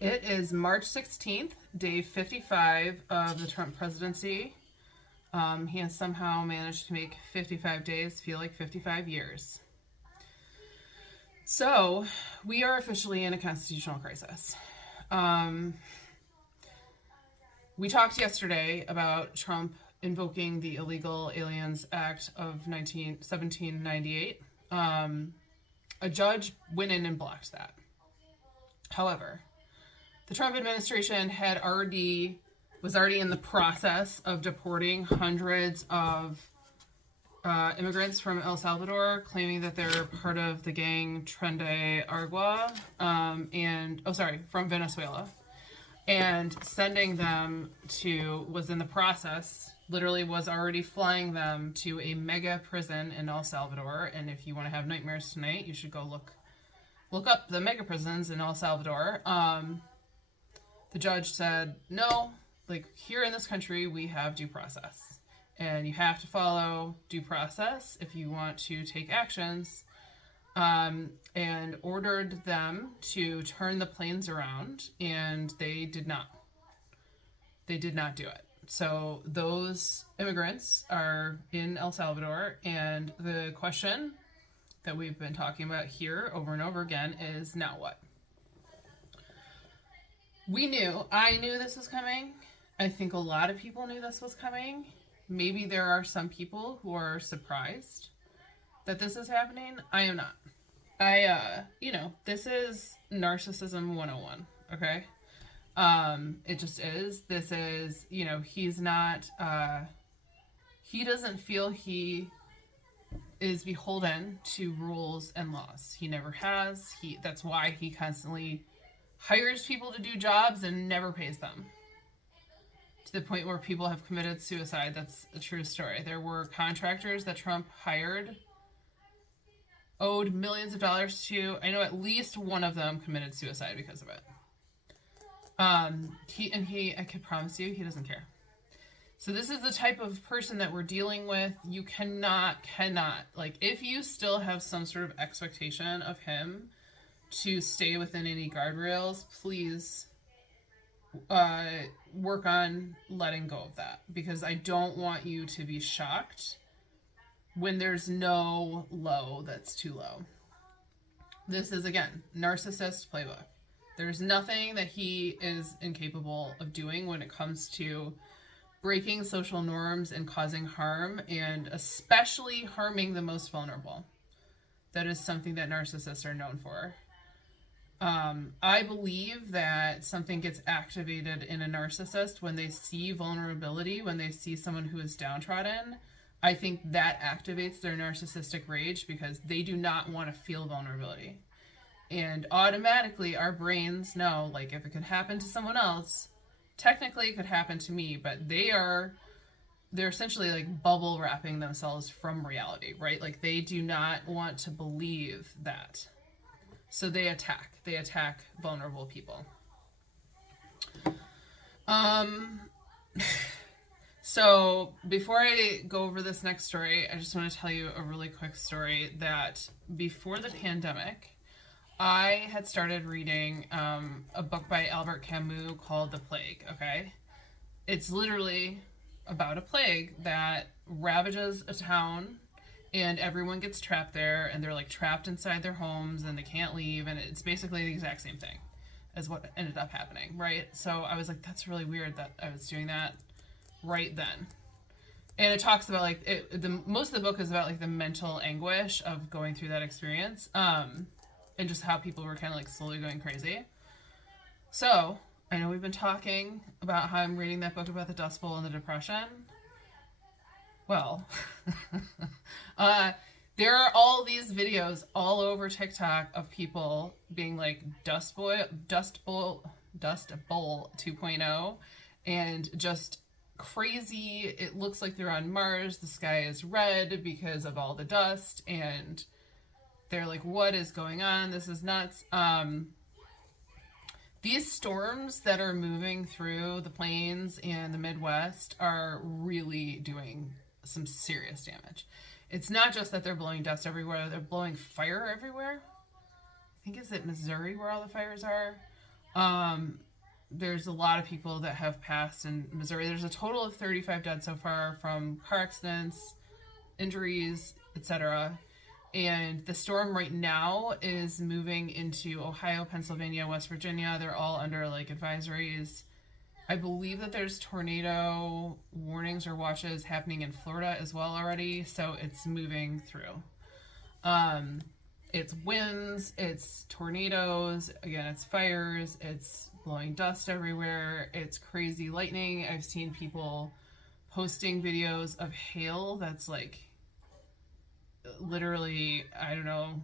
It is March 16th, day 55 of the Trump presidency. He has somehow managed to make 55 days feel like 55 years. So, we are officially in a constitutional crisis. We talked yesterday about Trump invoking the Illegal Aliens Act of 1798. A judge went in and blocked that. However, the Trump administration was already in the process of deporting hundreds of immigrants from El Salvador, claiming that they're part of the gang Tren de Aragua, from Venezuela, and sending them was in the process, literally was already flying them to a mega prison in El Salvador. And if you want to have nightmares tonight, you should go look up the mega prisons in El Salvador. The judge said, no, here in this country, we have due process. And you have to follow due process if you want to take actions. And ordered them to turn the planes around, and they did not. They did not do it. So those immigrants are in El Salvador, and the question that we've been talking about here over and over again is, now what? I knew this was coming. I think a lot of people knew this was coming. Maybe there are some people who are surprised that this is happening. I am not. This is narcissism 101, okay? It just is. This is, he's not, he doesn't feel he is beholden to rules and laws. He never has. That's why he constantly hires people to do jobs and never pays them. To the point where people have committed suicide. That's a true story. There were contractors that Trump hired, owed millions of dollars to. I know at least one of them committed suicide because of it. I can promise you, he doesn't care. So this is the type of person that we're dealing with. You cannot, if you still have some sort of expectation of him to stay within any guardrails, please work on letting go of that, because I don't want you to be shocked when there's no low that's too low. This is, again, narcissist playbook. There's nothing that he is incapable of doing when it comes to breaking social norms and causing harm, and especially harming the most vulnerable. That is something that narcissists are known for. I believe that something gets activated in a narcissist when they see vulnerability, when they see someone who is downtrodden. I think that activates their narcissistic rage, because they do not want to feel vulnerability. And automatically our brains know, if it could happen to someone else, technically it could happen to me, but they're essentially bubble wrapping themselves from reality, right? They do not want to believe that. So they attack vulnerable people. So before I go over this next story, I just want to tell you a really quick story that before the pandemic, I had started reading a book by Albert Camus called The Plague, okay? It's literally about a plague that ravages a town, and everyone gets trapped there, and they're trapped inside their homes, and they can't leave, and it's basically the exact same thing as what ended up happening, right? So I was like, that's really weird that I was doing that right then. And it talks about most of the book is about the mental anguish of going through that experience, and just how people were kind of slowly going crazy. So I know we've been talking about how I'm reading that book about the Dust Bowl and the Depression. Well, there are all these videos all over TikTok of people being Dust Bowl 2.0, and just crazy. It looks like they're on Mars. The sky is red because of all the dust, and they're what is going on? This is nuts. These storms that are moving through the plains and the Midwest are really doing some serious damage. It's not just that they're blowing dust everywhere, they're blowing fire everywhere. I think is it Missouri where all the fires are? There's a lot of people that have passed in Missouri. There's a total of 35 dead so far from car accidents, injuries, etc. And the storm right now is moving into Ohio, Pennsylvania, West Virginia. They're all under like advisories. I believe that there's tornado warnings or watches happening in Florida as well already. So it's moving through. It's winds, it's tornadoes, again, it's fires, it's blowing dust everywhere, it's crazy lightning. I've seen people posting videos of hail that's like literally, I don't know,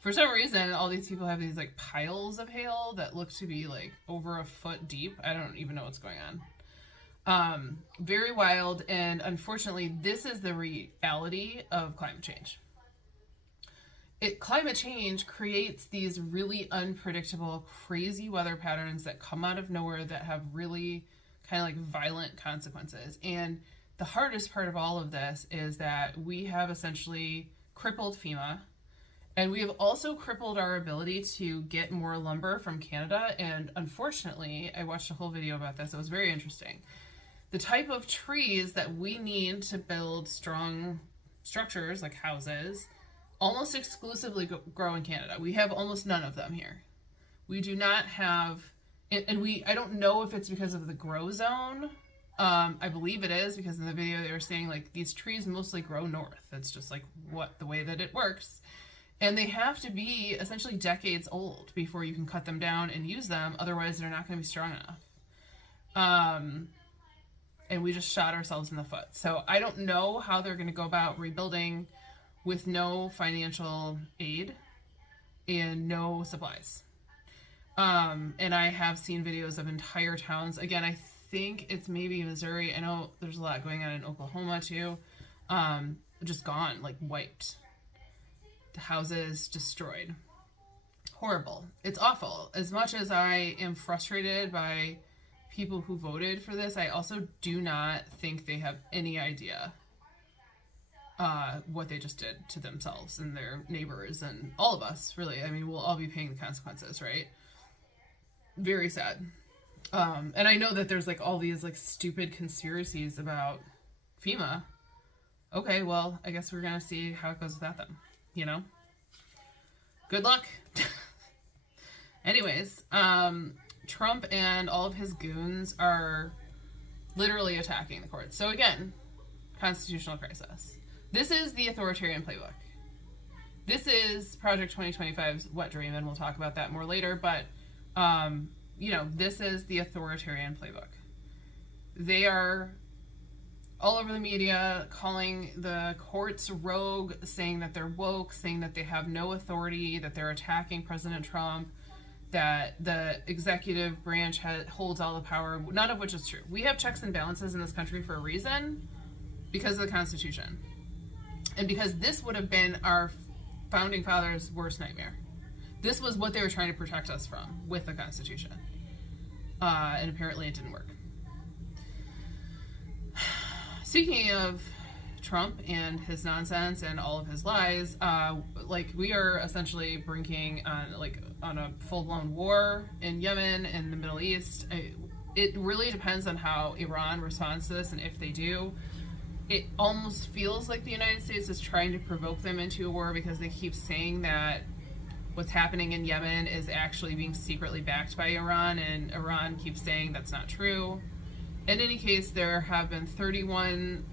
for some reason all these people have these like piles of hail that look to be like over a foot deep. I don't even know what's going on. Very wild, and unfortunately this is the reality of climate change. Climate change creates these really unpredictable, crazy weather patterns that come out of nowhere that have really kind of like violent consequences. And the hardest part of all of this is that we have essentially crippled FEMA, and we have also crippled our ability to get more lumber from Canada. And unfortunately, I watched a whole video about this. It was very interesting. The type of trees that we need to build strong structures like houses almost exclusively grow in Canada. We have almost none of them here. We do not have, and I don't know if it's because of the grow zone. I believe it is, because in the video they were saying like these trees mostly grow north. It's just like the way that it works. And they have to be essentially decades old before you can cut them down and use them. Otherwise they're not going to be strong enough. And we just shot ourselves in the foot. So I don't know how they're going to go about rebuilding with no financial aid and no supplies. And I have seen videos of entire towns. Again, I think it's maybe Missouri. I know there's a lot going on in Oklahoma too. Just gone, like wiped. The houses destroyed. Horrible. It's awful. As much as I am frustrated by people who voted for this, I also do not think they have any idea what they just did to themselves and their neighbors and all of us, really. I mean, we'll all be paying the consequences, right? Very sad. And I know that there's like all these like stupid conspiracies about FEMA. Okay, well, I guess we're gonna see how it goes without them, you know? Good luck. Anyways, Trump and all of his goons are literally attacking the courts. So again, constitutional crisis. This is the authoritarian playbook. This is Project 2025's wet dream, and we'll talk about that more later, but, you know, this is the authoritarian playbook. They are all over the media calling the courts rogue, saying that they're woke, saying that they have no authority, that they're attacking President Trump, that the executive branch holds all the power, none of which is true. We have checks and balances in this country for a reason, because of the Constitution. And because this would have been our founding fathers' worst nightmare. This was what they were trying to protect us from with the Constitution. And apparently it didn't work. Speaking of Trump and his nonsense and all of his lies, like we are essentially brinking on a full-blown war in Yemen and the Middle East. It really depends on how Iran responds to this, and if they do. It almost feels like the United States is trying to provoke them into a war, because they keep saying that what's happening in Yemen is actually being secretly backed by Iran, and Iran keeps saying that's not true. In any case, there have been 31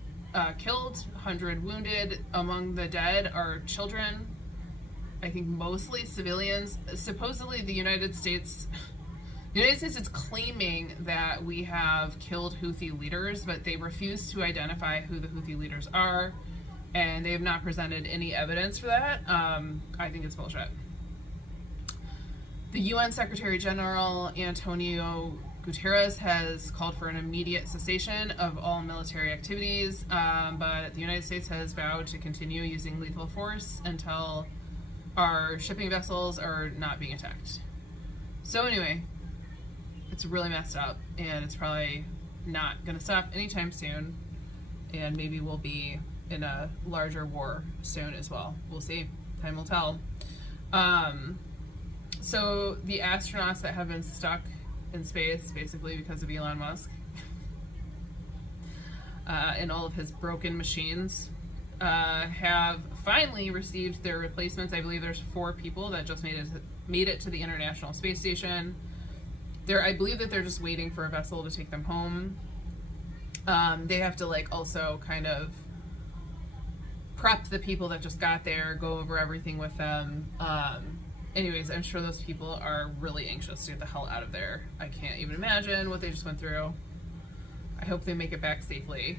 killed, 100 wounded. Among the dead are children, I think mostly civilians. Supposedly the United States is claiming that we have killed Houthi leaders, but they refuse to identify who the Houthi leaders are, and they have not presented any evidence for that. I think it's bullshit. The UN Secretary General Antonio Guterres has called for an immediate cessation of all military activities, but the United States has vowed to continue using lethal force until our shipping vessels are not being attacked. So anyway, it's really messed up, and it's probably not going to stop anytime soon, and maybe we'll be in a larger war soon as well. We'll see. Time will tell. So the astronauts that have been stuck in space, basically because of Elon Musk, and all of his broken machines, have finally received their replacements. I believe there's 4 people that just made it to the International Space Station. I believe that they're just waiting for a vessel to take them home. They have to like also kind of prep the people that just got there, go over everything with them. Anyways, I'm sure those people are really anxious to get the hell out of there. I can't even imagine what they just went through. I hope they make it back safely.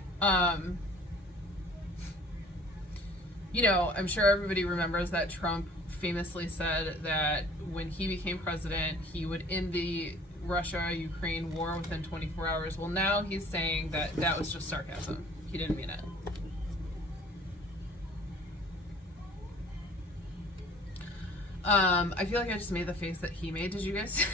You know, I'm sure everybody remembers that Trump famously said that when he became president, he would end the Russia-Ukraine war within 24 hours. Well, now he's saying that that was just sarcasm. He didn't mean it. I feel like I just made the face that he made. Did you guys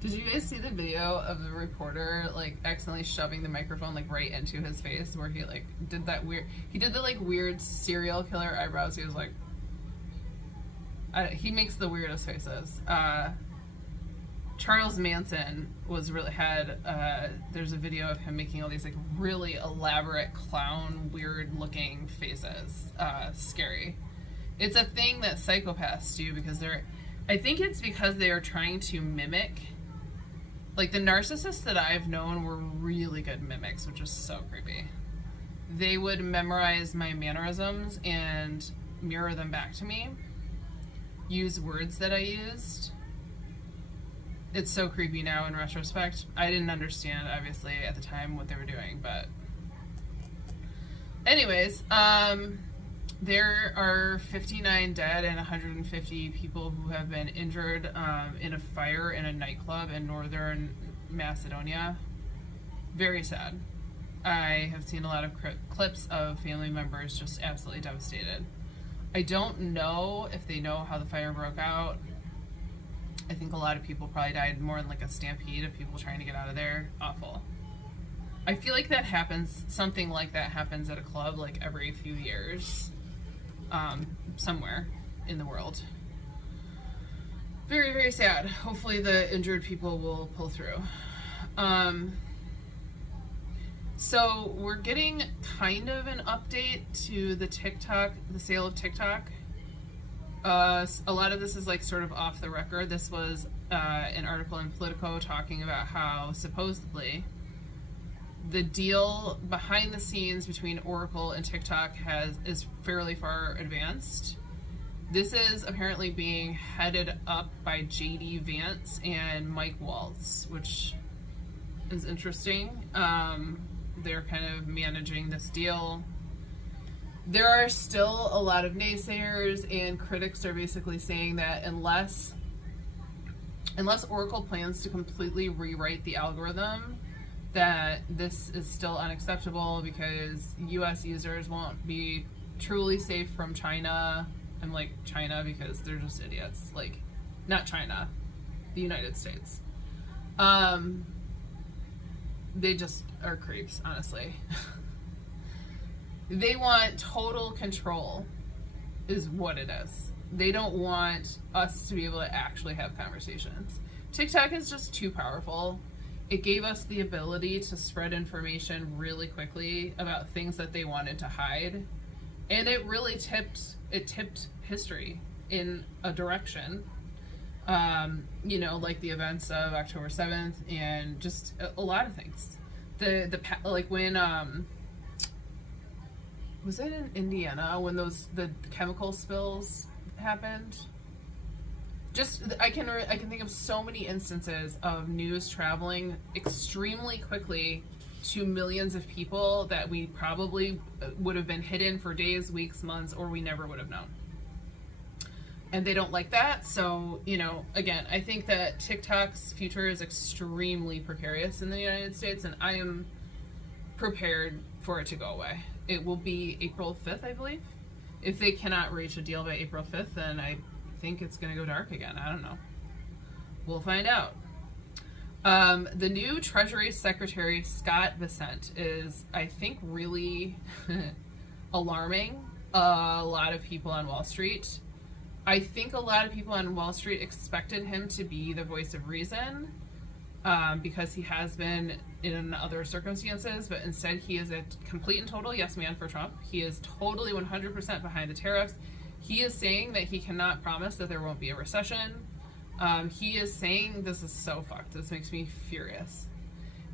did you guys see the video of the reporter like accidentally shoving the microphone like right into his face, where he like did that weird, he did the like weird serial killer eyebrows. He was like, he makes the weirdest faces. Charles Manson there's a video of him making all these like really elaborate clown weird looking faces. Scary. It's a thing that psychopaths do because I think it's because they are trying to mimic, like the narcissists that I've known were really good mimics, which is so creepy. They would memorize my mannerisms and mirror them back to me, use words that I used. It's so creepy now in retrospect. I didn't understand, obviously, at the time what they were doing, but anyways, there are 59 dead and 150 people who have been injured in a fire in a nightclub in northern Macedonia. Very sad. I have seen a lot of clips of family members just absolutely devastated. I don't know if they know how the fire broke out. I think a lot of people probably died more in like a stampede of people trying to get out of there. Awful. I feel like that happens, something like that happens at a club like every few years. Somewhere in the world. Very, very sad. Hopefully the injured people will pull through. So we're getting kind of an update to the sale of TikTok. A lot of this is like sort of off the record. This was an article in Politico talking about how supposedly the deal behind the scenes between Oracle and TikTok is fairly far advanced. This is apparently being headed up by JD Vance and Mike Waltz, which is interesting. They're kind of managing this deal. There are still a lot of naysayers, and critics are basically saying that unless Oracle plans to completely rewrite the algorithm, that this is still unacceptable because US users won't be truly safe from China. I'm like, China because they're just idiots. Like, not China, the United States. They just are creeps, honestly. They want total control is what it is. They don't want us to be able to actually have conversations. TikTok is just too powerful. It gave us the ability to spread information really quickly about things that they wanted to hide. And it really tipped history in a direction. You know, like the events of October 7th and just a lot of things. Like when, was it in Indiana when the chemical spills happened? Just, I can think of so many instances of news traveling extremely quickly to millions of people that we probably would have been hidden for days, weeks, months, or we never would have known. And they don't like that. So, you know, again, I think that TikTok's future is extremely precarious in the United States, and I am prepared for it to go away. It will be April 5th, I believe. If they cannot reach a deal by April 5th, then I think it's going to go dark again. I don't know. We'll find out. The new Treasury Secretary, Scott Bessent, is, I think, really alarming a lot of people on Wall Street. I think a lot of people on Wall Street expected him to be the voice of reason, because he has been in other circumstances, but instead he is a complete and total yes man for Trump. He is totally 100% behind the tariffs. He is saying that he cannot promise that there won't be a recession. He is saying, this is so fucked, this makes me furious.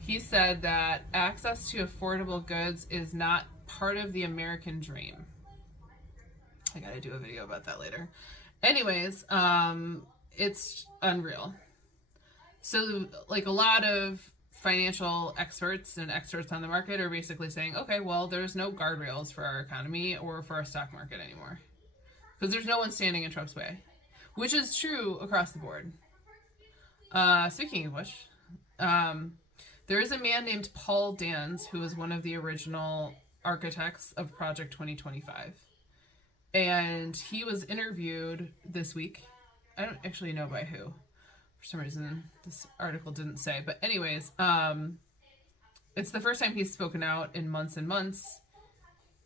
He said that access to affordable goods is not part of the American dream. I gotta do a video about that later. Anyways, it's unreal. So, like, a lot of financial experts and experts on the market are basically saying, okay, well, there's no guardrails for our economy or for our stock market anymore, because there's no one standing in Trump's way, which is true across the board. Speaking of which, there is a man named Paul Dans who was one of the original architects of Project 2025. And he was interviewed this week. I don't actually know by who. For some reason, this article didn't say. But anyways, it's the first time he's spoken out in months and months.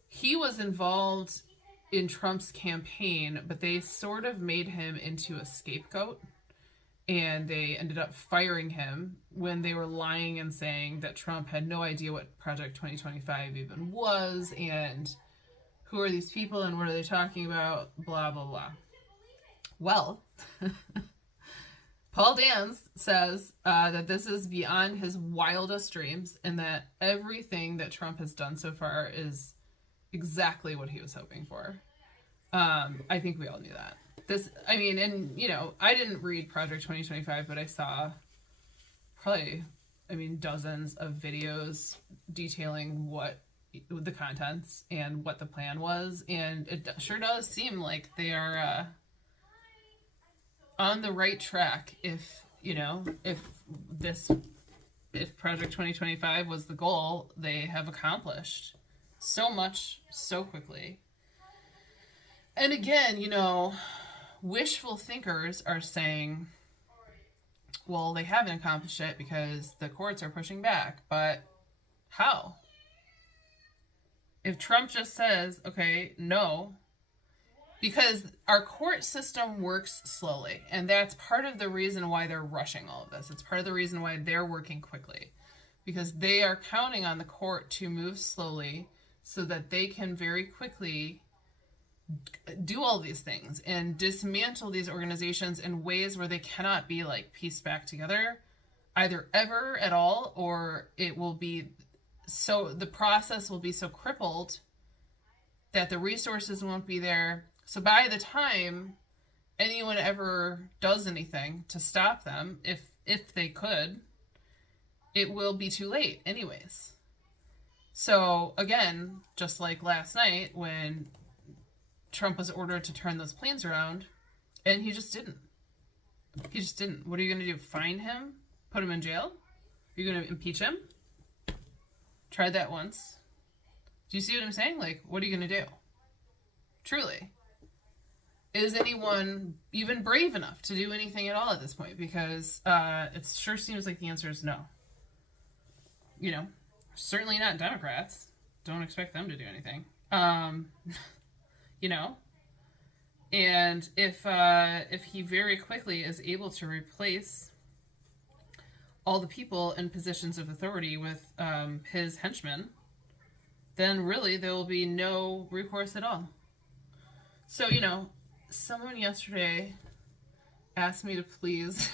He was involved in Trump's campaign, but they sort of made him into a scapegoat. And they ended up firing him when they were lying and saying that Trump had no idea what Project 2025 even was, and who are these people and what are they talking about, blah, blah, blah. Well, Paul Dans says that this is beyond his wildest dreams and that everything that Trump has done so far is exactly what he was hoping for. I think we all knew that. I didn't read Project 2025, but I saw probably, dozens of videos detailing what the contents and what the plan was, and it sure does seem like they are on the right track. If Project 2025 was the goal, they have accomplished so much so quickly. And again, wishful thinkers are saying, well, they haven't accomplished it because the courts are pushing back. But how? If Trump just says, okay, no, because our court system works slowly, and that's part of the reason why they're rushing all of this. It's part of the reason why they're working quickly, because they are counting on the court to move slowly so that they can very quickly do all these things and dismantle these organizations in ways where they cannot be pieced back together either ever at all, or it will be the process will be so crippled that the resources won't be there. So by the time anyone ever does anything to stop them, if they could, it will be too late anyways. So again, just like last night when Trump was ordered to turn those planes around, and he just didn't. What are you going to do? Fine him? Put him in jail? Are you going to impeach him? Tried that once. Do you see what I'm saying? What are you going to do? Truly. Is anyone even brave enough to do anything at all at this point? Because it sure seems like the answer is no. Certainly not Democrats. Don't expect them to do anything. And if he very quickly is able to replace all the people in positions of authority with his henchmen, then really there will be no recourse at all. So, someone yesterday asked me to please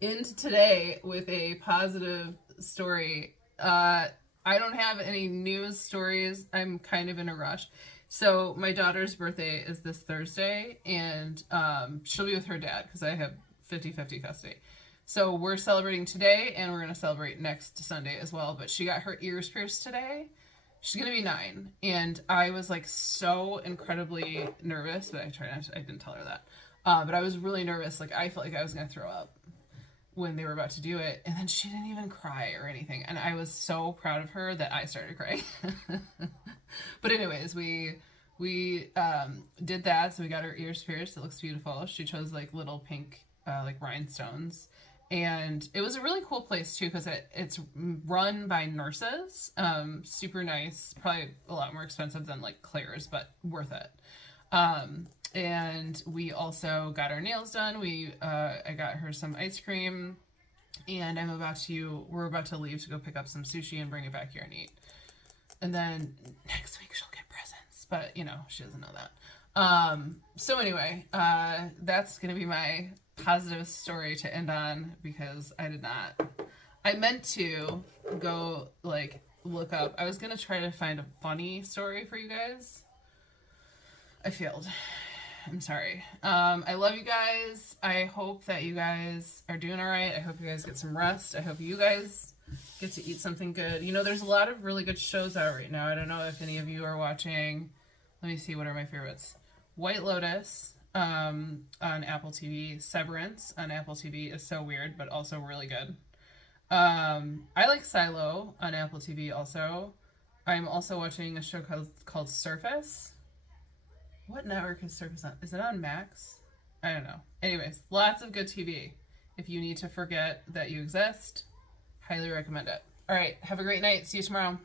end today with a positive story. I don't have any news stories. I'm kind of in a rush. So my daughter's birthday is this Thursday, and she'll be with her dad because I have 50-50 custody. So we're celebrating today, and we're going to celebrate next Sunday as well. But she got her ears pierced today. She's going to be 9. And I was so incredibly nervous, but I didn't tell her that. But I was really nervous. I felt like I was going to throw up when they were about to do it. And then she didn't even cry or anything. And I was so proud of her that I started crying. But anyways, we did that. So we got her ears pierced. It looks beautiful. She chose little pink rhinestones. And it was a really cool place too, because it's run by nurses. Super nice. Probably a lot more expensive than Claire's, but worth it. And we also got our nails done. I got her some ice cream, and we're about to leave to go pick up some sushi and bring it back here and eat. And then next week she'll get presents, but you know, she doesn't know that. So anyway, that's gonna be my positive story to end on, because I meant to go like look up, I was gonna try to find a funny story for you guys. I failed. I'm sorry. I love you guys. I hope that you guys are doing all right. I hope you guys get some rest. I hope you guys get to eat something good. You know, there's a lot of really good shows out right now. I don't know if any of you are watching. Let me see, what are my favorites? White Lotus on Apple TV. Severance on Apple TV is so weird, but also really good. I like Silo on Apple TV also. I'm also watching a show called Surface. What network is Surface on? Is it on Max? I don't know. Anyways, lots of good TV. If you need to forget that you exist, highly recommend it. All right, have a great night. See you tomorrow.